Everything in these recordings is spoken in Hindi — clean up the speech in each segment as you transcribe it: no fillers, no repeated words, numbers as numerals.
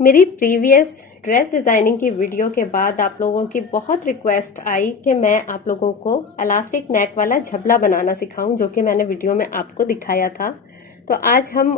मेरी प्रीवियस ड्रेस डिज़ाइनिंग की वीडियो के बाद आप लोगों की बहुत रिक्वेस्ट आई कि मैं आप लोगों को इलास्टिक नेक वाला झबला बनाना सिखाऊं, जो कि मैंने वीडियो में आपको दिखाया था। तो आज हम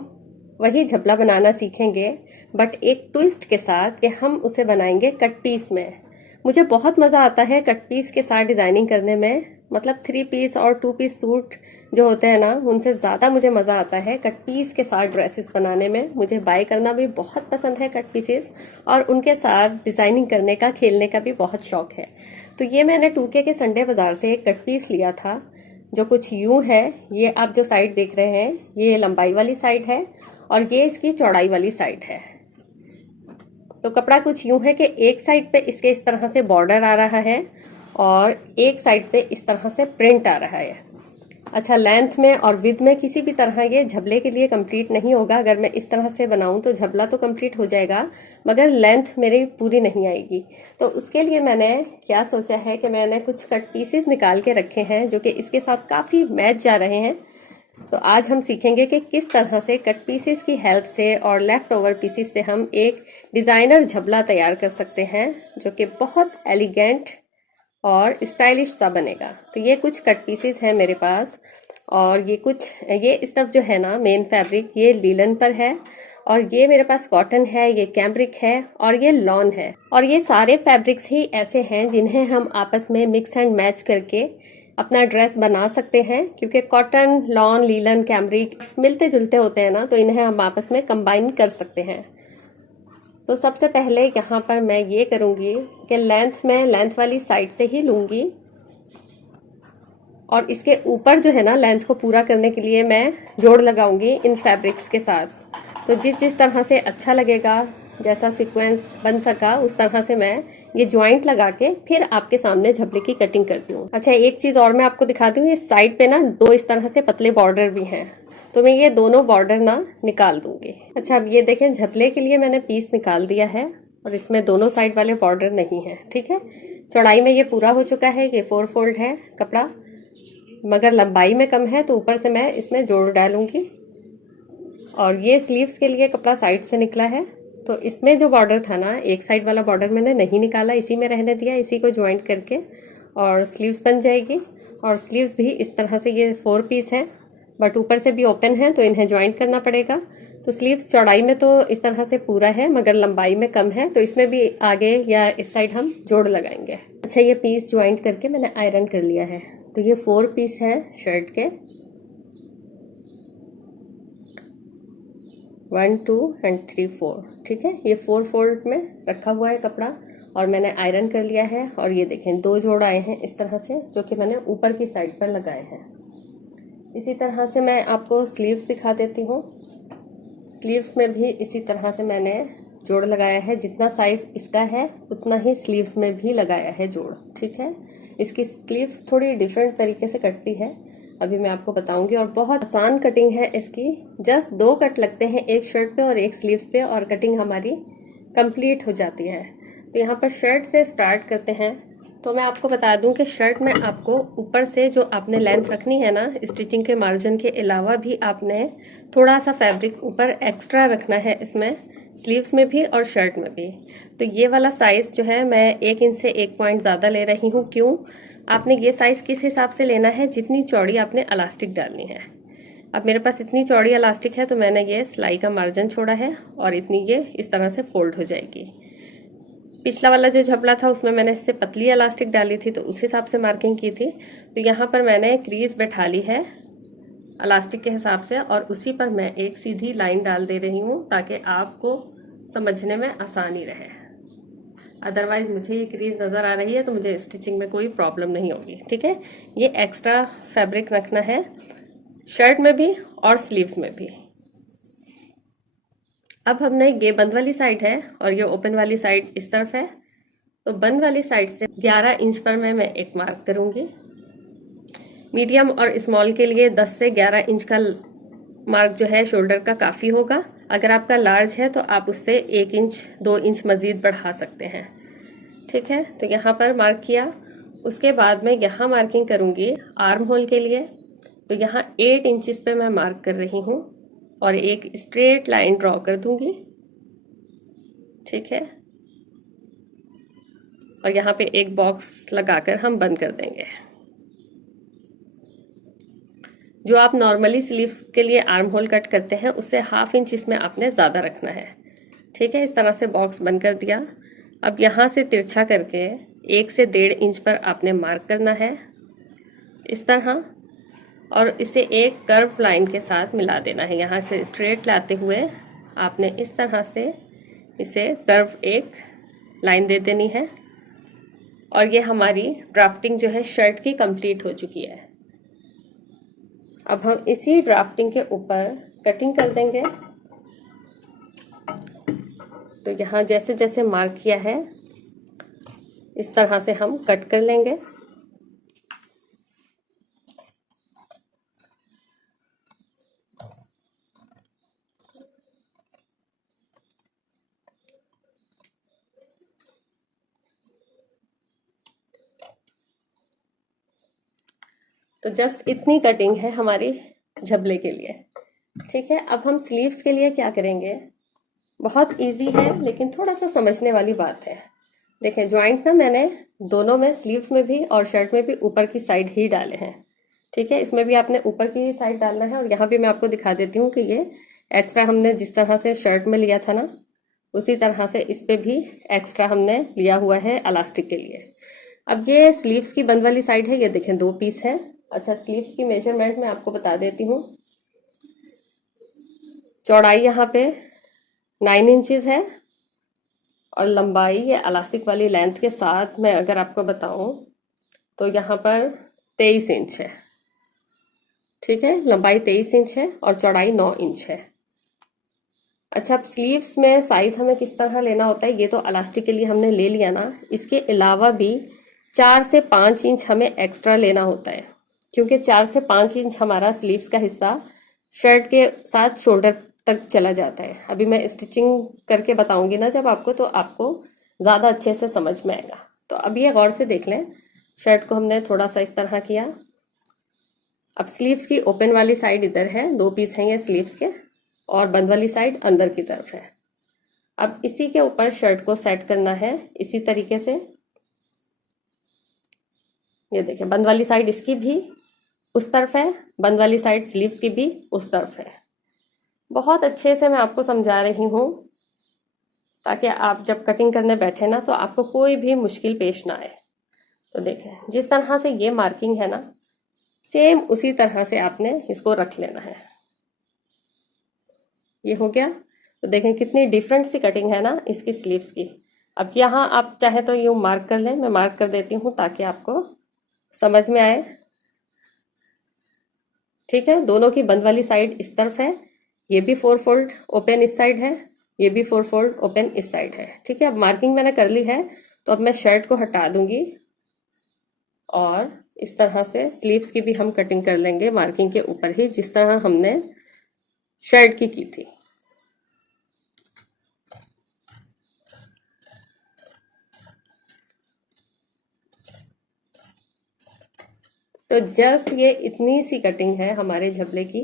वही झबला बनाना सीखेंगे, बट एक ट्विस्ट के साथ कि हम उसे बनाएंगे कट पीस में। मुझे बहुत मज़ा आता है कट पीस के साथ डिज़ाइनिंग करने में। मतलब 3 पीस और 2 पीस सूट जो होते हैं ना, उनसे ज़्यादा मुझे मज़ा आता है कट पीस के साथ ड्रेसेस बनाने में। मुझे बाय करना भी बहुत पसंद है कट पीसेस, और उनके साथ डिज़ाइनिंग करने का, खेलने का भी बहुत शौक है। तो ये मैंने 2K के संडे बाज़ार से एक कट पीस लिया था, जो कुछ यूं है। ये आप जो साइड देख रहे हैं, ये लंबाई वाली साइड है और ये इसकी चौड़ाई वाली साइड है। तो कपड़ा कुछ यूं है कि एक साइड पे इसके इस तरह से बॉर्डर आ रहा है और एक साइड पे इस तरह से प्रिंट आ रहा है। अच्छा, लेंथ में और विड्थ में किसी भी तरह ये झबले के लिए कंप्लीट नहीं होगा। अगर मैं इस तरह से बनाऊं तो झबला तो कंप्लीट हो जाएगा, मगर लेंथ मेरी पूरी नहीं आएगी। तो उसके लिए मैंने क्या सोचा है कि मैंने कुछ कट पीसेस निकाल के रखे हैं जो कि इसके साथ काफ़ी मैच जा रहे हैं। तो आज हम सीखेंगे कि किस तरह से कट पीसेस की हेल्प से और लेफ्ट ओवर पीसेस से हम एक डिज़ाइनर झबला तैयार कर सकते हैं, जो कि बहुत एलिगेंट और स्टाइलिश सा बनेगा। तो ये कुछ कट पीसेस हैं मेरे पास, और ये स्टफ जो है ना, मेन फैब्रिक ये लीलन पर है, और ये मेरे पास कॉटन है, ये कैम्ब्रिक है और ये लॉन है। और ये सारे फैब्रिक्स ही ऐसे हैं जिन्हें हम आपस में मिक्स एंड मैच करके अपना ड्रेस बना सकते हैं, क्योंकि कॉटन, लॉन, लीलन, कैम्ब्रिक मिलते जुलते होते हैं ना, तो इन्हें हम आपस में कंबाइन कर सकते हैं। तो सबसे पहले यहाँ पर मैं ये करूँगी कि लेंथ वाली साइड से ही लूँगी, और इसके ऊपर जो है ना, लेंथ को पूरा करने के लिए मैं जोड़ लगाऊंगी इन फैब्रिक्स के साथ। तो जिस जिस तरह से अच्छा लगेगा, जैसा सीक्वेंस बन सका, उस तरह से मैं ये ज्वाइंट लगा के फिर आपके सामने झबले की कटिंग करती हूँ। अच्छा, एक चीज़ और मैं आपको दिखाती हूँ, ये साइड पे ना 2 इस तरह से पतले बॉर्डर भी हैं, तो मैं ये दोनों बॉर्डर ना निकाल दूंगी। अच्छा, अब ये देखें, झबले के लिए मैंने पीस निकाल दिया है और इसमें दोनों साइड वाले बॉर्डर नहीं है। ठीक है, चौड़ाई में ये पूरा हो चुका है, ये 4 फोल्ड है कपड़ा, मगर लंबाई में कम है, तो ऊपर से मैं इसमें जोड़ डालूंगी। और ये स्लीव्स के लिए कपड़ा साइड से निकला है, तो इसमें जो बॉर्डर था ना, एक साइड वाला बॉर्डर मैंने नहीं निकाला, इसी में रहने दिया। इसी को ज्वाइंट करके और स्लीव्स बन जाएगी। और स्लीव्स भी इस तरह से, ये 4 पीस है बट ऊपर से भी ओपन है, तो इन्हें ज्वाइंट करना पड़ेगा। तो स्लीव्स चौड़ाई में तो इस तरह से पूरा है, मगर लंबाई में कम है, तो इसमें भी आगे या इस साइड हम जोड़ लगाएंगे। अच्छा, ये पीस ज्वाइंट करके मैंने आयरन कर लिया है। तो ये 4 पीस है शर्ट के, 1 2 एंड 3 4। ठीक है, ये 4 फोल्ड में रखा हुआ है कपड़ा, और मैंने आयरन कर लिया है। और ये देखें, 2 जोड़ आए हैं इस तरह से, जो कि मैंने ऊपर की साइड पर लगाए हैं। इसी तरह से मैं आपको स्लीव्स दिखा देती हूँ। स्लीव्स में भी इसी तरह से मैंने जोड़ लगाया है। जितना साइज इसका है उतना ही स्लीव्स में भी लगाया है जोड़। ठीक है, इसकी स्लीव्स थोड़ी डिफरेंट तरीके से कटती है, अभी मैं आपको बताऊंगी। और बहुत आसान कटिंग है इसकी, जस्ट 2 कट लगते हैं, एक शर्ट पे और एक स्लीव्स पे, और कटिंग हमारी कंप्लीट हो जाती है। तो यहाँ पर शर्ट से स्टार्ट करते हैं। तो मैं आपको बता दूं कि शर्ट में आपको ऊपर से जो आपने लेंथ रखनी है ना, स्टिचिंग के मार्जिन के अलावा भी आपने थोड़ा सा फैब्रिक ऊपर एक्स्ट्रा रखना है इसमें, स्लीव्स में भी और शर्ट में भी। तो ये वाला साइज़ जो है, मैं 1 इंच से 1 पॉइंट ज़्यादा ले रही हूँ। क्यों? आपने ये साइज़ किस हिसाब से लेना है, जितनी चौड़ी आपने इलास्टिक डालनी है। अब मेरे पास इतनी चौड़ी इलास्टिक है, तो मैंने ये सिलाई का मार्जिन छोड़ा है, और इतनी ये इस तरह से फोल्ड हो जाएगी। पिछला वाला जो झबला था उसमें मैंने इससे पतली इलास्टिक डाली थी, तो उस हिसाब से मार्किंग की थी। तो यहाँ पर मैंने क्रीज बैठा ली है इलास्टिक के हिसाब से, और उसी पर मैं एक सीधी लाइन डाल दे रही हूँ, ताकि आपको समझने में आसानी रहे। अदरवाइज मुझे ये क्रीज नज़र आ रही है तो मुझे स्टिचिंग में कोई प्रॉब्लम नहीं होगी। ठीक है, ये एक्स्ट्रा फैब्रिक रखना है शर्ट में भी और स्लीव्स में भी। अब हमने, ये बंद वाली साइड है और ये ओपन वाली साइड इस तरफ है, तो बंद वाली साइड से 11 इंच पर मैं एक मार्क करूंगी। मीडियम और स्मॉल के लिए 10 से 11 इंच का मार्क जो है शोल्डर का काफ़ी होगा। अगर आपका लार्ज है तो आप उससे 1 इंच 2 इंच मज़ीद बढ़ा सकते हैं। ठीक है, तो यहाँ पर मार्क किया। उसके बाद मैं यहाँ मार्किंग करूँगी आर्म होल के लिए। तो यहाँ 8 इंचिस पे मैं मार्क कर रही हूँ और एक स्ट्रेट लाइन ड्रॉ कर दूँगी। ठीक है। और यहाँ पे एक बॉक्स लगाकर हम बंद कर देंगे। जो आप नॉर्मली स्लीव्स के लिए आर्म होल कट करते हैं उससे 1/2 इंच इसमें आपने ज़्यादा रखना है। ठीक है, इस तरह से बॉक्स बंद कर दिया। अब यहाँ से तिरछा करके 1 से 1.5 इंच पर आपने मार्क करना है इस तरह, और इसे एक कर्व लाइन के साथ मिला देना है। यहाँ से स्ट्रेट लाते हुए आपने इस तरह से इसे कर्व एक लाइन दे देनी है। और ये हमारी ड्राफ्टिंग जो है शर्ट की कंप्लीट हो चुकी है। अब हम इसी ड्राफ्टिंग के ऊपर कटिंग कर देंगे। तो यहाँ जैसे जैसे मार्क किया है इस तरह से हम कट कर लेंगे। तो जस्ट इतनी कटिंग है हमारी झबले के लिए। ठीक है, अब हम स्लीव्स के लिए क्या करेंगे, बहुत इजी है लेकिन थोड़ा सा समझने वाली बात है। देखें, ज्वाइंट ना मैंने दोनों में, स्लीव्स में भी और शर्ट में भी ऊपर की साइड ही डाले हैं। ठीक है, इसमें भी आपने ऊपर की साइड डालना है। और यहाँ भी मैं आपको दिखा देती हूँ कि ये एक्स्ट्रा हमने जिस तरह से शर्ट में लिया था ना, उसी तरह से इस पे भी एक्स्ट्रा हमने लिया हुआ है इलास्टिक के लिए। अब ये स्लीव्स की बंद वाली साइड है, ये देखें 2 पीस है। अच्छा, स्लीव्स की मेजरमेंट मैं आपको बता देती हूँ। चौड़ाई यहाँ पे 9 इंचेस है और लंबाई ये इलास्टिक वाली लेंथ के साथ मैं अगर आपको बताऊं तो यहाँ पर 23 इंच है। ठीक है, लंबाई 23 इंच है और चौड़ाई 9 इंच है। अच्छा, अब स्लीव्स में साइज हमें किस तरह लेना होता है, ये तो इलास्टिक के लिए हमने ले लिया ना, इसके अलावा भी 4 से 5 इंच हमें एक्स्ट्रा लेना होता है। क्योंकि 4 से 5 इंच हमारा स्लीव्स का हिस्सा शर्ट के साथ शोल्डर तक चला जाता है। अभी मैं स्टिचिंग करके बताऊंगी ना जब आपको, तो आपको ज़्यादा अच्छे से समझ में आएगा। तो अब ये गौर से देख लें, शर्ट को हमने थोड़ा सा इस तरह किया। अब स्लीव्स की ओपन वाली साइड इधर है, 2 पीस हैं ये स्लीव्स के, और बंद वाली साइड अंदर की तरफ है। अब इसी के ऊपर शर्ट को सेट करना है इसी तरीके से। ये देखिए, बंद वाली साइड इसकी भी उस तरफ है, बंद वाली साइड स्लीव्स की भी उस तरफ है। बहुत अच्छे से मैं आपको समझा रही हूँ ताकि आप जब कटिंग करने बैठे ना तो आपको कोई भी मुश्किल पेश ना आए। तो देखें, जिस तरह से ये मार्किंग है ना, सेम उसी तरह से आपने इसको रख लेना है। ये हो गया। तो देखें कितनी डिफरेंट सी कटिंग है ना इसकी स्लीव्स की। अब यहाँ आप चाहे तो यूँ मार्क कर लें, मैं मार्क कर देती हूँ ताकि आपको समझ में आए। ठीक है, दोनों की बंद वाली साइड इस तरफ है, ये भी 4 फोल्ड ओपन इस साइड है, ये भी 4 फोल्ड ओपन इस साइड है। ठीक है, अब मार्किंग मैंने कर ली है, तो अब मैं शर्ट को हटा दूंगी और इस तरह से स्लीव्स की भी हम कटिंग कर लेंगे मार्किंग के ऊपर ही, जिस तरह हमने शर्ट की थी। तो जस्ट ये इतनी सी कटिंग है हमारे झबले की।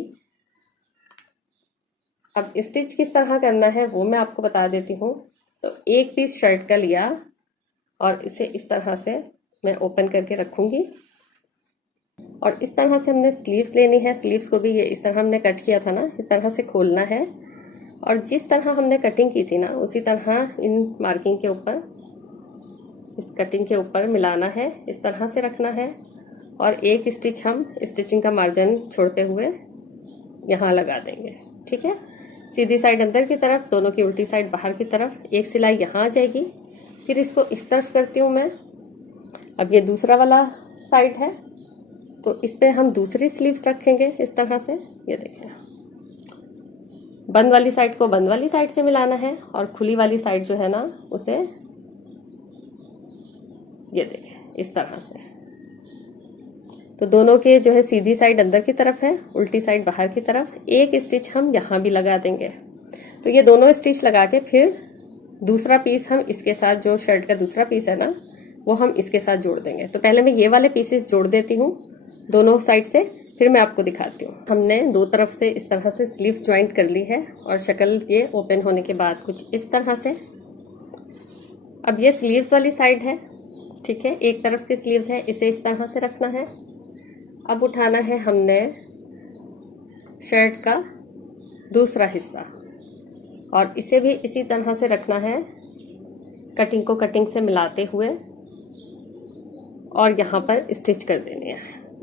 अब स्टिच किस तरह करना है वो मैं आपको बता देती हूँ। तो एक पीस शर्ट का लिया और इसे इस तरह से मैं ओपन करके रखूंगी, और इस तरह से हमने स्लीव्स लेनी है। स्लीव्स को भी ये इस तरह हमने कट किया था ना, इस तरह से खोलना है, और जिस तरह हमने कटिंग की थी ना उसी तरह इन मार्किंग के ऊपर, इस कटिंग के ऊपर मिलाना है, इस तरह से रखना है। और एक स्टिच हम स्टिचिंग का मार्जिन छोड़ते हुए यहाँ लगा देंगे। ठीक है, सीधी साइड अंदर की तरफ, दोनों की उल्टी साइड बाहर की तरफ। एक सिलाई यहाँ आ जाएगी, फिर इसको इस तरफ करती हूँ मैं। अब ये दूसरा वाला साइड है, तो इस पे हम दूसरी स्लीव्स रखेंगे इस तरह से। ये देखें, बंद वाली साइड को बंद वाली साइड से मिलाना है और खुली वाली साइड जो है ना उसे, ये देखें इस तरह से। तो दोनों के जो है सीधी साइड अंदर की तरफ है, उल्टी साइड बाहर की तरफ। एक स्टिच हम यहाँ भी लगा देंगे। तो ये दोनों स्टिच लगा के फिर दूसरा पीस हम इसके साथ, जो शर्ट का दूसरा पीस है ना, वो हम इसके साथ जोड़ देंगे। तो पहले मैं ये वाले पीसेस जोड़ देती हूँ दोनों साइड से, फिर मैं आपको दिखाती हूँ। हमने दो तरफ से इस तरह से स्लीव्स ज्वाइंट कर ली है और शक्ल ये ओपन होने के बाद कुछ इस तरह से। अब ये स्लीव्स वाली साइड है, ठीक है, एक तरफ की स्लीव्स है, इसे इस तरह से रखना है। अब उठाना है हमने शर्ट का दूसरा हिस्सा और इसे भी इसी तरह से रखना है, कटिंग को कटिंग से मिलाते हुए, और यहाँ पर स्टिच कर देनी है,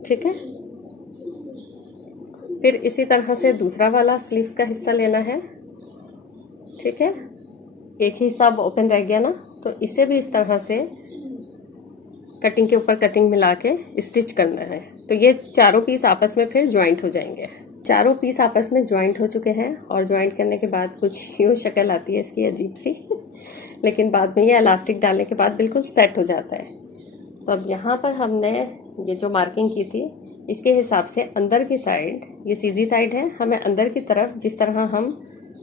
ठीक है। फिर इसी तरह से दूसरा वाला स्लीव्स का हिस्सा लेना है, ठीक है। एक ही हिस्सा अब ओपन रह गया ना, तो इसे भी इस तरह से कटिंग के ऊपर कटिंग मिला के स्टिच करना है। तो ये चारों पीस आपस में फिर ज्वाइंट हो जाएंगे। चारों पीस आपस में ज्वाइंट हो चुके हैं और ज्वाइंट करने के बाद कुछ यूँ शक्ल आती है इसकी अजीब सी लेकिन बाद में ये इलास्टिक डालने के बाद बिल्कुल सेट हो जाता है। तो अब यहाँ पर हमने ये जो मार्किंग की थी इसके हिसाब से अंदर की साइड, ये सीधी साइड है, हमें अंदर की तरफ जिस तरह हम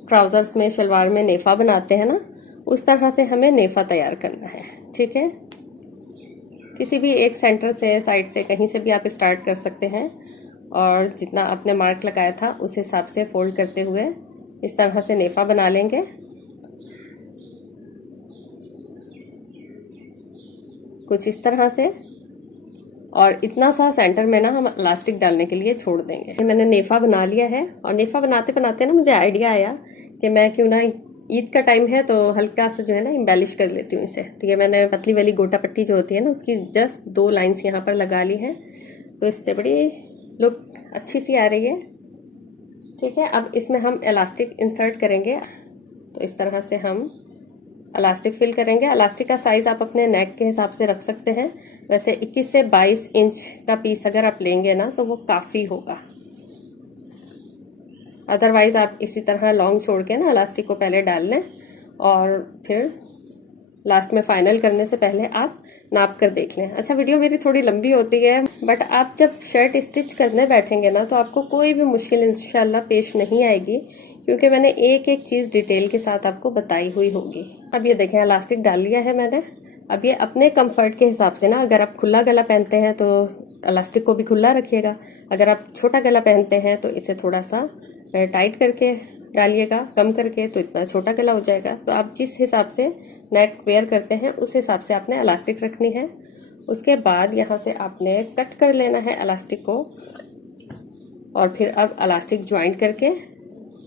ट्राउज़र्स में शलवार में नेफा बनाते हैं ना, उस तरह से हमें नेफा तैयार करना है, ठीक है। किसी भी एक सेंटर से, साइड से, कहीं से भी आप स्टार्ट कर सकते हैं और जितना आपने मार्क लगाया था उस हिसाब से फोल्ड करते हुए इस तरह से नेफा बना लेंगे। कुछ इस तरह से, और इतना सा सेंटर में ना हम इलास्टिक डालने के लिए छोड़ देंगे। मैंने नेफा बना लिया है और नेफा बनाते बनाते ना मुझे आइडिया आया कि मैं क्यों ना, ईद का टाइम है तो हल्का सा जो है ना एम्बेलिश कर लेती हूँ इसे। तो ये मैंने पतली वाली गोटा पट्टी जो होती है ना उसकी जस्ट 2 लाइंस यहाँ पर लगा ली है, तो इससे बड़ी लुक अच्छी सी आ रही है, ठीक है। अब इसमें हम इलास्टिक इंसर्ट करेंगे, तो इस तरह से हम इलास्टिक फिल करेंगे। इलास्टिक का साइज़ आप अपने नेक के हिसाब से रख सकते हैं। वैसे 21 से 22 इंच का पीस अगर आप लेंगे ना तो वो काफ़ी होगा, अदरवाइज़ आप इसी तरह लॉन्ग छोड़ के ना इलास्टिक को पहले डाल लें और फिर लास्ट में फाइनल करने से पहले आप नाप कर देख लें। अच्छा, वीडियो मेरी थोड़ी लंबी होती है, बट आप जब शर्ट स्टिच करने बैठेंगे ना तो आपको कोई भी मुश्किल इंशाल्लाह पेश नहीं आएगी, क्योंकि मैंने एक एक चीज़ डिटेल के साथ आपको बताई हुई होगी। अब ये देखें, इलास्टिक डाल लिया है मैंने। अब ये अपने कंफर्ट के हिसाब से ना, अगर आप खुला गला पहनते हैं तो इलास्टिक को भी खुला रखिएगा, अगर आप छोटा गला पहनते हैं तो इसे थोड़ा सा टाइट करके डालिएगा, कम करके, तो इतना छोटा गला हो जाएगा। तो आप जिस हिसाब से नेक वेयर करते हैं उस हिसाब से आपने इलास्टिक रखनी है। उसके बाद यहाँ से आपने कट कर लेना है इलास्टिक को, और फिर अब इलास्टिक ज्वाइंट करके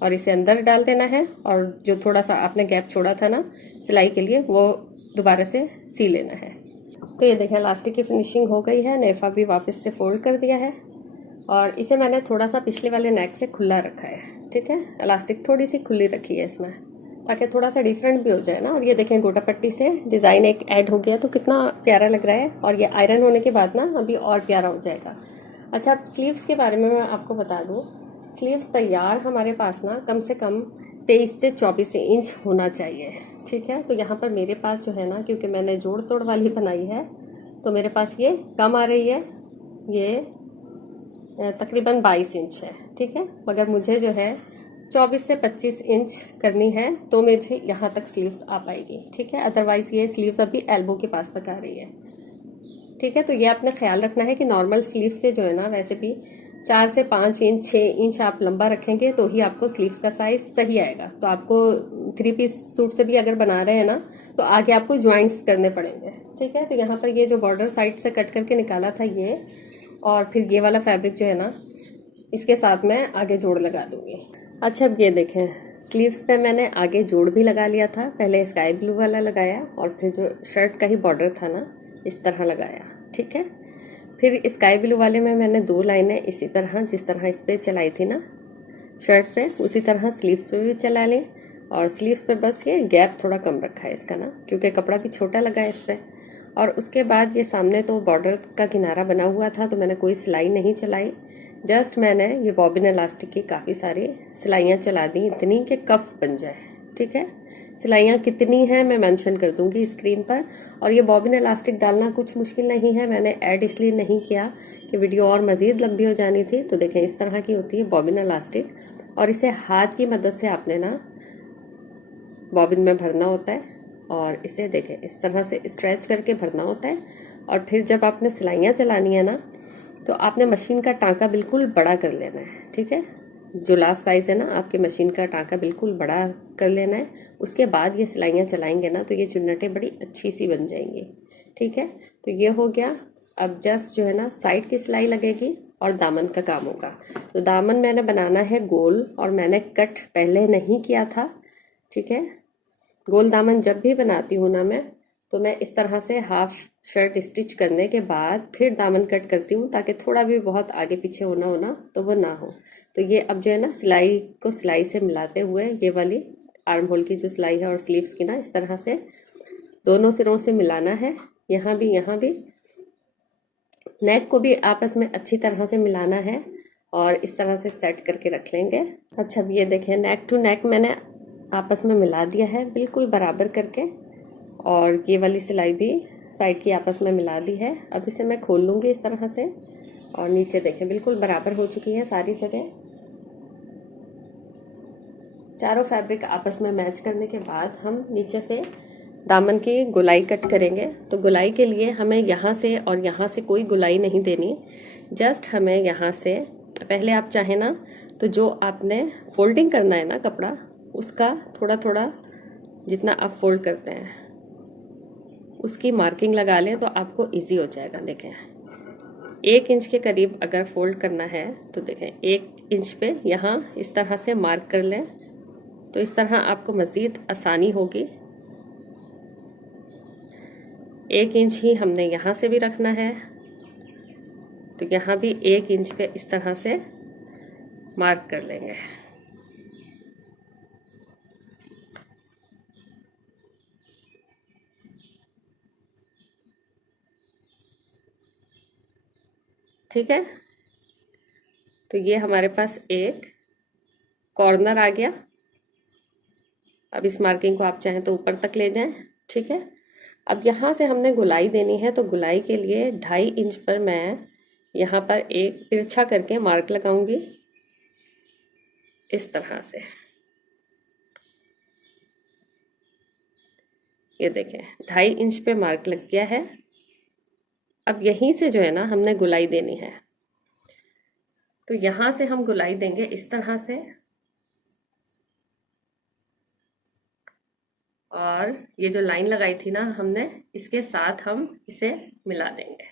और इसे अंदर डाल देना है, और जो थोड़ा सा आपने गैप छोड़ा था ना सिलाई के लिए वो दोबारा से सी लेना है। तो ये देखें, इलास्टिक की फिनिशिंग हो गई है। नेफा भी वापस से फोल्ड कर दिया है और इसे मैंने थोड़ा सा पिछले वाले नेक से खुला रखा है, ठीक है। इलास्टिक थोड़ी सी खुली रखी है इसमें ताकि थोड़ा सा डिफरेंट भी हो जाए ना। और ये देखें, गोटा पट्टी से डिज़ाइन एक ऐड हो गया तो कितना प्यारा लग रहा है, और ये आयरन होने के बाद ना अभी और प्यारा हो जाएगा। अच्छा, स्लीव्स के बारे में मैं आपको बता दूँ, स्लीव्स तैयार हमारे पास ना कम से कम 23 से 24 इंच होना चाहिए, ठीक है। तो यहाँ पर मेरे पास जो है ना, क्योंकि मैंने जोड़ तोड़ वाली बनाई है तो मेरे पास ये कम आ रही है, ये तकरीबन 22 इंच है, ठीक है। मगर मुझे जो है 24 से 25 इंच करनी है तो मुझे यहाँ तक स्लीव्स आ पाएगी, ठीक है। अदरवाइज़ ये स्लीव्स अभी एल्बो के पास तक आ रही है, ठीक है। तो ये आपने ख्याल रखना है कि नॉर्मल स्लीव्स से जो है ना, वैसे भी 4 से 5 इंच 6 इंच आप लंबा रखेंगे तो ही आपको स्लीव्स का साइज सही आएगा। तो आपको 3 पीस सूट से भी अगर बना रहे हैं ना तो आगे आपको ज्वाइंट्स करने पड़ेंगे, ठीक है। तो यहाँ पर ये जो बॉर्डर साइड से कट करके निकाला था ये, और फिर ये वाला फैब्रिक जो है ना इसके साथ मैं आगे जोड़ लगा दूंगी। अच्छा, अब ये देखें, स्लीव्स पे मैंने आगे जोड़ भी लगा लिया था। पहले स्काई ब्लू वाला लगाया और फिर जो शर्ट का ही बॉर्डर था ना इस तरह लगाया, ठीक है। फिर स्काई ब्लू वाले में मैंने 2 लाइनें इसी तरह, जिस तरह इस पर चलाई थी ना शर्ट पे, उसी तरह स्लीव्स पे भी चला लें। और स्लीव्स पे बस ये गैप थोड़ा कम रखा है इसका ना, क्योंकि कपड़ा भी छोटा लगा है इस पर। और उसके बाद ये सामने तो बॉर्डर का किनारा बना हुआ था तो मैंने कोई सिलाई नहीं चलाई, जस्ट मैंने ये बॉबिन इलास्टिक की काफ़ी सारी सिलाइयाँ चला दी, इतनी कि कफ बन जाए, ठीक है। सिलाइयाँ कितनी हैं मैं मेंशन कर दूंगी स्क्रीन पर। और ये बॉबिन इलास्टिक डालना कुछ मुश्किल नहीं है, मैंने ऐड इसलिए नहीं किया कि वीडियो और मज़ीद लंबी हो जानी थी। तो देखें, इस तरह की होती है बॉबिन इलास्टिक, और इसे हाथ की मदद से आपने ना बॉबिन में भरना होता है, और इसे देखें इस तरह से स्ट्रेच करके भरना होता है। और फिर जब आपने सिलाइयाँ चलानी है ना तो आपने मशीन का टांका बिल्कुल बड़ा कर लेना है, ठीक है। जो लास्ट साइज है ना आपके मशीन का टाँका बिल्कुल बड़ा कर लेना है। उसके बाद ये सिलाइयाँ चलाएंगे ना तो ये चुन्नटें बड़ी अच्छी सी बन जाएंगी। ठीक है, तो ये हो गया। अब जस्ट जो है ना साइड की सिलाई लगेगी और दामन का काम होगा। तो दामन मैंने बनाना है गोल, और मैंने कट पहले नहीं किया था। ठीक है, गोल दामन जब भी बनाती हूँ ना मैं, तो मैं इस तरह से हाफ शर्ट स्टिच करने के बाद फिर दामन कट करती हूँ, ताकि थोड़ा भी बहुत आगे पीछे होना तो वो ना हो। तो ये अब जो है ना सिलाई को सिलाई से मिलाते हुए ये वाली आर्म होल की जो सिलाई है और स्लीव्स की ना इस तरह से दोनों सिरों से मिलाना है। यहाँ भी यहाँ भी, नेक को भी आपस में अच्छी तरह से मिलाना है और इस तरह से सेट करके रख लेंगे। अच्छा, अब ये देखें नेक टू नेक मैंने आपस में मिला दिया है बिल्कुल बराबर करके, और ये वाली सिलाई भी साइड की आपस में मिला दी है। अब इसे मैं खोल लूँगी इस तरह से, और नीचे देखें बिल्कुल बराबर हो चुकी है सारी जगह। चारों फैब्रिक आपस में मैच करने के बाद हम नीचे से दामन की गोलाई कट करेंगे। तो गोलाई के लिए हमें यहाँ से और यहाँ से कोई गोलाई नहीं देनी, जस्ट हमें यहाँ से पहले आप चाहें ना तो जो आपने फोल्डिंग करना है ना कपड़ा, उसका थोड़ा थोड़ा जितना आप फोल्ड करते हैं उसकी मार्किंग लगा लें तो आपको इजी हो जाएगा। देखें 1 इंच के करीब अगर फोल्ड करना है तो देखें 1 इंच पे यहाँ इस तरह से मार्क कर लें, तो इस तरह आपको मज़ीद आसानी होगी। 1 इंच ही हमने यहाँ से भी रखना है, तो यहाँ भी 1 इंच पे इस तरह से मार्क कर लेंगे। ठीक है, तो ये हमारे पास एक कॉर्नर आ गया। अब इस मार्किंग को आप चाहें तो ऊपर तक ले जाएं। ठीक है, अब यहाँ से हमने गुलाई देनी है, तो गुलाई के लिए 2.5 इंच पर मैं यहाँ पर एक तिरछा करके मार्क लगाऊंगी इस तरह से। ये देखें 2.5 इंच पे मार्क लग गया है। अब यहीं से जो है ना हमने गुलाई देनी है, तो यहाँ से हम गुलाई देंगे इस तरह से, और ये जो लाइन लगाई थी ना हमने, इसके साथ हम इसे मिला देंगे।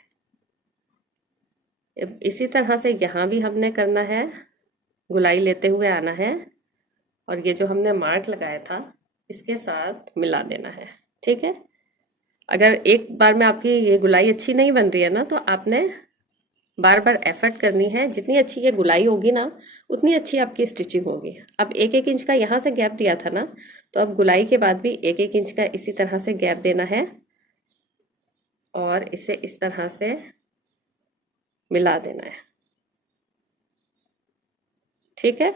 इसी तरह से यहाँ भी हमने करना है, गुलाई लेते हुए आना है और ये जो हमने मार्क लगाया था इसके साथ मिला देना है। ठीक है, अगर एक बार में आपकी ये गुलाई अच्छी नहीं बन रही है ना, तो आपने बार बार एफर्ट करनी है। जितनी अच्छी ये गुलाई होगी ना उतनी अच्छी आपकी स्टिचिंग होगी। अब 1-1 इंच का यहाँ से गैप दिया था ना, तो अब गुलाई के बाद भी 1-1 इंच का इसी तरह से गैप देना है और इसे इस तरह से मिला देना है। ठीक है,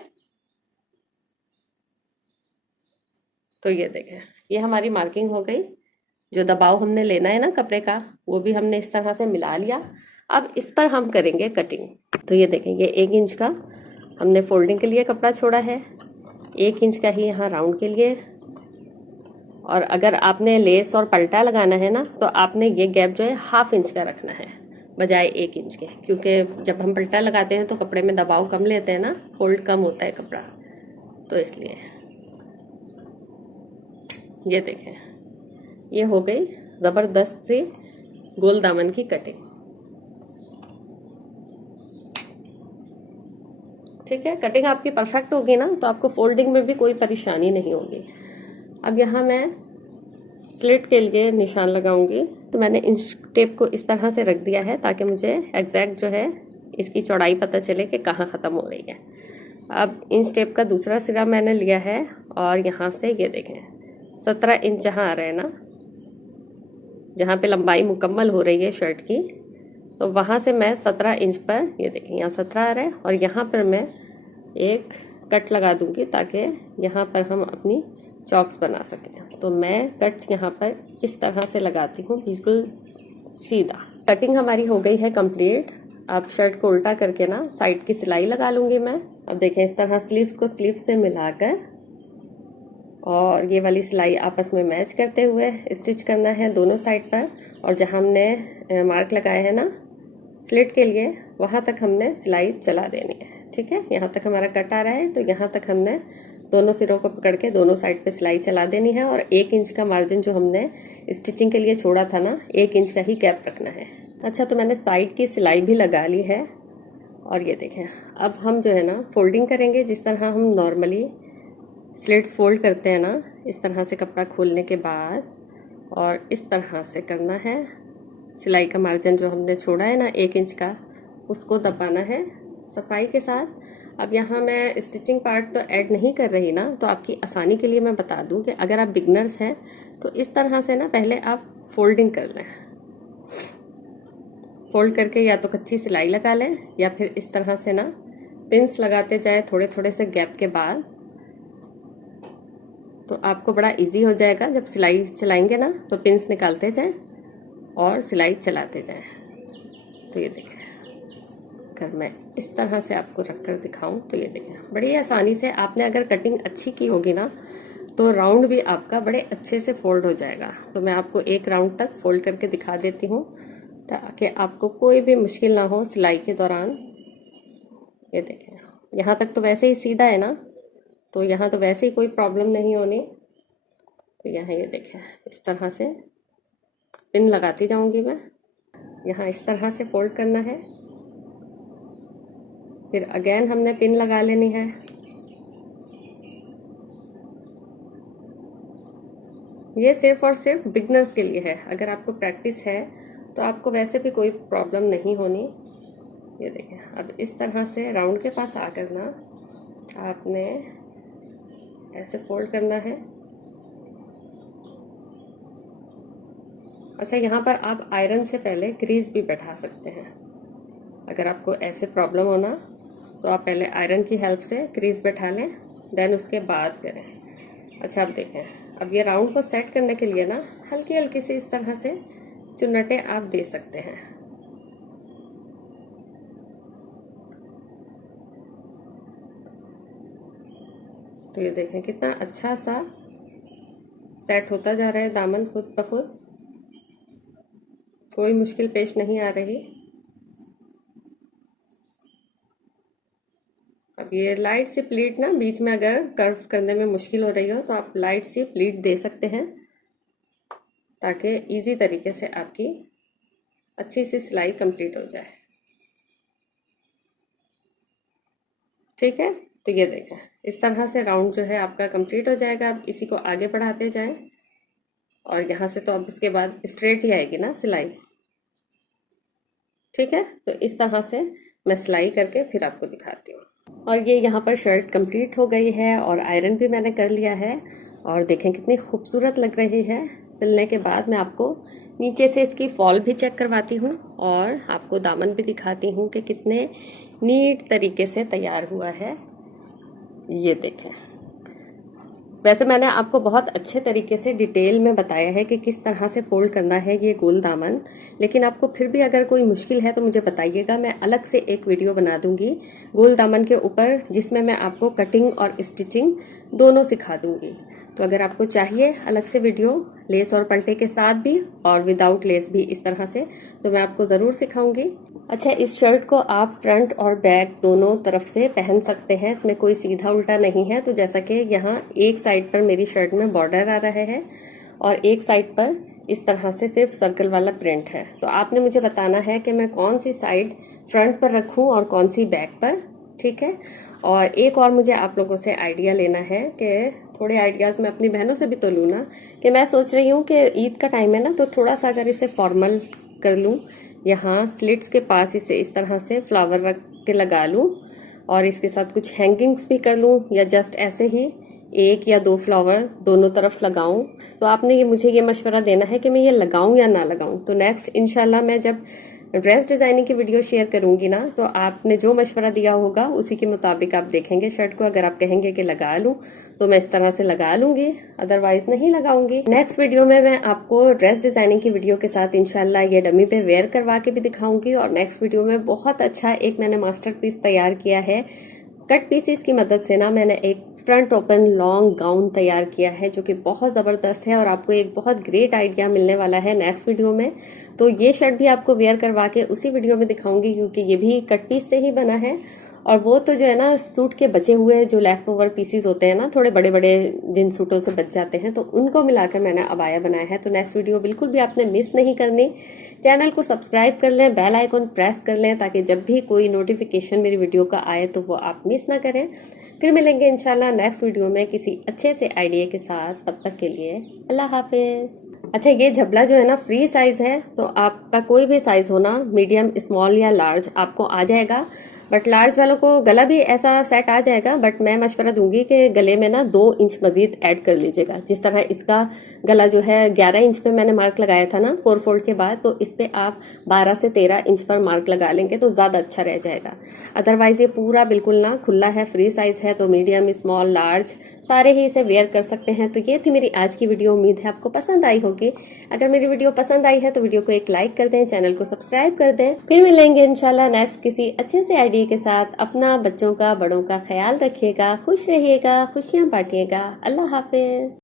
तो ये देखें ये हमारी मार्किंग हो गई। जो दबाव हमने लेना है ना कपड़े का, वो भी हमने इस तरह से मिला लिया। अब इस पर हम करेंगे कटिंग। तो ये देखें ये 1 इंच का हमने फोल्डिंग के लिए कपड़ा छोड़ा है, 1 इंच का ही यहाँ राउंड के लिए। और अगर आपने लेस और पल्टा लगाना है ना, तो आपने ये गैप जो है 1/2 इंच का रखना है बजाय 1 इंच के, क्योंकि जब हम पल्टा लगाते हैं तो कपड़े में दबाव कम लेते हैं ना, फोल्ड कम होता है कपड़ा, तो इसलिए। ये देखें ये हो गई ज़बरदस्त सी गोल दामन की कटिंग। ठीक है, कटिंग आपकी परफेक्ट होगी ना, तो आपको फोल्डिंग में भी कोई परेशानी नहीं होगी। अब यहाँ मैं स्लिट के लिए निशान लगाऊंगी, तो मैंने इंच टेप को इस तरह से रख दिया है ताकि मुझे एग्जैक्ट जो है इसकी चौड़ाई पता चले कि कहाँ ख़त्म हो रही है। अब इंच टेप का दूसरा सिरा मैंने लिया है और यहाँ से ये देखें 17 इंच जहाँ आ रहे हैं ना, जहाँ पे लंबाई मुकम्मल हो रही है शर्ट की, तो वहाँ से मैं 17 इंच पर, ये देखें यहाँ 17 आ रहा है, और यहाँ पर मैं एक कट लगा दूँगी ताकि यहाँ पर हम अपनी चॉक्स बना सकें। तो मैं कट यहाँ पर इस तरह से लगाती हूँ बिल्कुल सीधा। कटिंग हमारी हो गई है कंप्लीट। अब शर्ट को उल्टा करके ना साइड की सिलाई लगा लूँगी मैं। अब देखें इस तरह स्लीव्स को स्लीव्स से मिलाकर और ये वाली सिलाई आपस में मैच करते हुए स्टिच करना है दोनों साइड पर। और जहाँ हमने मार्क लगाए हैं ना स्लिट के लिए, वहाँ तक हमने सिलाई चला देनी है। ठीक है, यहाँ तक हमारा कट आ रहा है। तो यहाँ तक हमने दोनों सिरों को पकड़ के दोनों साइड पे सिलाई चला देनी है और 1 इंच का मार्जिन जो हमने स्टिचिंग के लिए छोड़ा था ना, 1 इंच का ही गैप रखना है। अच्छा, तो मैंने साइड की सिलाई भी लगा ली है और ये देखें, अब हम जो है ना फोल्डिंग करेंगे। जिस तरह हम नॉर्मली स्लिट्स फोल्ड करते हैं ना, इस तरह से कपड़ा खोलने के बाद और इस तरह से करना है। सिलाई का मार्जिन जो हमने छोड़ा है ना 1 इंच का, उसको दबाना है सफाई के साथ। अब यहाँ मैं स्टिचिंग पार्ट तो ऐड नहीं कर रही ना, तो आपकी आसानी के लिए मैं बता दूं कि अगर आप बिगनर्स हैं तो इस तरह से ना पहले आप फोल्डिंग कर लें। फोल्ड करके या तो कच्ची सिलाई लगा लें या फिर इस तरह से ना पिंस लगाते जाए थोड़े थोड़े से गैप के बाद, तो आपको बड़ा इजी हो जाएगा। जब सिलाई चलाएंगे ना तो पिंस निकालते जाएं और सिलाई चलाते जाएं। तो ये देखें, अगर मैं इस तरह से आपको रख कर दिखाऊं तो ये देखें, बड़ी आसानी से आपने अगर कटिंग अच्छी की होगी ना तो राउंड भी आपका बड़े अच्छे से फोल्ड हो जाएगा। तो मैं आपको एक राउंड तक फोल्ड करके दिखा देती हूँ ताकि आपको कोई भी मुश्किल ना हो सिलाई के दौरान। ये देखें, यहाँ तक तो वैसे ही सीधा है ना, तो यहाँ तो वैसे ही कोई प्रॉब्लम नहीं होनी। तो यहाँ ये देखें, इस तरह से पिन लगाती जाऊंगी मैं। यहाँ इस तरह से फोल्ड करना है, फिर अगेन हमने पिन लगा लेनी है। ये सिर्फ और सिर्फ बिगनर्स के लिए है। अगर आपको प्रैक्टिस है तो आपको वैसे भी कोई प्रॉब्लम नहीं होनी। ये देखें, अब इस तरह से राउंड के पास आकर ना आपने ऐसे फोल्ड करना है। अच्छा, यहाँ पर आप आयरन से पहले क्रीज भी बैठा सकते हैं। अगर आपको ऐसे प्रॉब्लम हो ना तो आप पहले आयरन की हेल्प से क्रीज बैठा लें, देन उसके बाद करें। अच्छा, अब देखें, अब ये राउंड को सेट करने के लिए ना हल्की हल्की सी इस तरह से चुन्नटे आप दे सकते हैं। तो ये देखें कितना अच्छा सा सेट होता जा रहा है दामन खुद ब खुद, कोई मुश्किल पेश नहीं आ रही। अब ये लाइट सी प्लीट ना बीच में अगर कर्व करने में मुश्किल हो रही हो तो आप लाइट सी प्लीट दे सकते हैं ताकि इजी तरीके से आपकी अच्छी सी सिलाई कंप्लीट हो जाए। ठीक है, तो ये देखें, इस तरह से राउंड जो है आपका कंप्लीट हो जाएगा। अब इसी को आगे बढ़ाते जाएं और यहाँ से तो अब इसके बाद स्ट्रेट ही आएगी ना सिलाई। ठीक है, तो इस तरह से मैं सिलाई करके फिर आपको दिखाती हूँ। और ये यहाँ पर शर्ट कंप्लीट हो गई है और आयरन भी मैंने कर लिया है और देखें कितनी खूबसूरत लग रही है। सिलने के बाद मैं आपको नीचे से इसकी फॉल भी चेक करवाती हूँ और आपको दामन भी दिखाती हूँ कि कितने नीट तरीके से तैयार हुआ है। ये देखें, वैसे मैंने आपको बहुत अच्छे तरीके से डिटेल में बताया है कि किस तरह से फोल्ड करना है ये गोल दामन, लेकिन आपको फिर भी अगर कोई मुश्किल है तो मुझे बताइएगा। मैं अलग से एक वीडियो बना दूंगी गोल दामन के ऊपर, जिसमें मैं आपको कटिंग और स्टिचिंग दोनों सिखा दूंगी। तो अगर आपको चाहिए अलग से वीडियो लेस और पल्टे के साथ भी और विदाउट लेस भी इस तरह से, तो मैं आपको ज़रूर सिखाऊंगी। अच्छा, इस शर्ट को आप फ्रंट और बैक दोनों तरफ से पहन सकते हैं, इसमें कोई सीधा उल्टा नहीं है। तो जैसा कि यहाँ एक साइड पर मेरी शर्ट में बॉर्डर आ रहा है और एक साइड पर इस तरह से सिर्फ सर्कल वाला प्रिंट है। तो आपने मुझे बताना है कि मैं कौन सी साइड फ्रंट पर रखूं और कौन सी बैक पर। ठीक है, और एक और मुझे आप लोगों से आइडिया लेना है कि थोड़े आइडियाज़ मैं अपनी बहनों से भी तो लूँ ना, कि मैं सोच रही हूँ कि ईद का टाइम है ना, तो थोड़ा सा अगर इसे फॉर्मल कर लूँ, यहाँ स्लिट्स के पास इसे इस तरह से फ्लावर रख के लगा लूँ और इसके साथ कुछ हैंगिंग्स भी कर लूँ, या जस्ट ऐसे ही 1 या 2 फ्लावर दोनों तरफ लगाऊं। तो आपने मुझे ये मशवरा देना है कि मैं ये लगाऊं या ना लगाऊं। तो नेक्स्ट इंशाल्लाह मैं जब ड्रेस डिज़ाइनिंग की वीडियो शेयर करूंगी ना, तो आपने जो मशवरा दिया होगा उसी के मुताबिक आप देखेंगे शर्ट को। अगर आप कहेंगे कि लगा लूं तो मैं इस तरह से लगा लूंगी, अदरवाइज नहीं लगाऊंगी। नेक्स्ट वीडियो में मैं आपको ड्रेस डिज़ाइनिंग की वीडियो के साथ इंशाल्लाह ये डमी पे वेयर करवा के भी दिखाऊंगी। और नेक्स्ट वीडियो में बहुत अच्छा एक मैंने मास्टरपीस तैयार किया है। कट पीसीस की मदद से ना मैंने एक फ्रंट ओपन लॉन्ग गाउन तैयार किया है जो कि बहुत ज़बरदस्त है और आपको एक बहुत ग्रेट आइडिया मिलने वाला है नेक्स्ट वीडियो में। तो ये शर्ट भी आपको वेयर करवा के उसी वीडियो में दिखाऊंगी, क्योंकि ये भी कट पीस से ही बना है और वो तो जो है ना सूट के बचे हुए जो लेफ्ट ओवर पीसीज होते हैं ना, थोड़े बड़े बड़े जिन सूटों से बच जाते हैं, तो उनको मिलाकर मैंने अबाया बनाया है। तो नेक्स्ट वीडियो बिल्कुल भी आपने मिस नहीं करनी। चैनल को सब्सक्राइब कर लें, बेल आइकन प्रेस कर लें, ताकि जब भी कोई नोटिफिकेशन मेरी वीडियो का आए तो वो आप मिस ना करें। फिर मिलेंगे इंशाल्लाह नेक्स्ट वीडियो में किसी अच्छे से आइडिया के साथ। तब तक के लिए अल्लाह हाफिज। अच्छा, ये झबला जो है ना फ्री साइज है, तो आपका कोई भी साइज हो ना, मीडियम, स्मॉल या लार्ज, आपको आ जाएगा। बट लार्ज वालों को गला भी ऐसा सेट आ जाएगा, बट मैं मशवरा दूंगी कि गले में ना 2 इंच मजीद ऐड कर लीजिएगा। जिस तरह इसका गला जो है 11 इंच पे मैंने मार्क लगाया था ना 4 फोल्ड के बाद, तो इस पे आप 12 से 13 इंच पर मार्क लगा लेंगे तो ज्यादा अच्छा रह जाएगा। अदरवाइज ये पूरा बिल्कुल ना खुला है, फ्री साइज है, तो मीडियम, स्मॉल, लार्ज सारे ही इसे वेयर कर सकते हैं। तो ये थी मेरी आज की वीडियो, उम्मीद है आपको पसंद आई होगी। अगर मेरी वीडियो पसंद आई है तो वीडियो को एक लाइक कर दें, चैनल को सब्सक्राइब कर दें। फिर मिलेंगे इंशाल्लाह नेक्स्ट किसी अच्छे से आइडिया के साथ। अपना, बच्चों का, बड़ों का ख्याल रखिएगा, खुश रहिएगा, खुशियां बांटिएगा। अल्लाह हाफिज।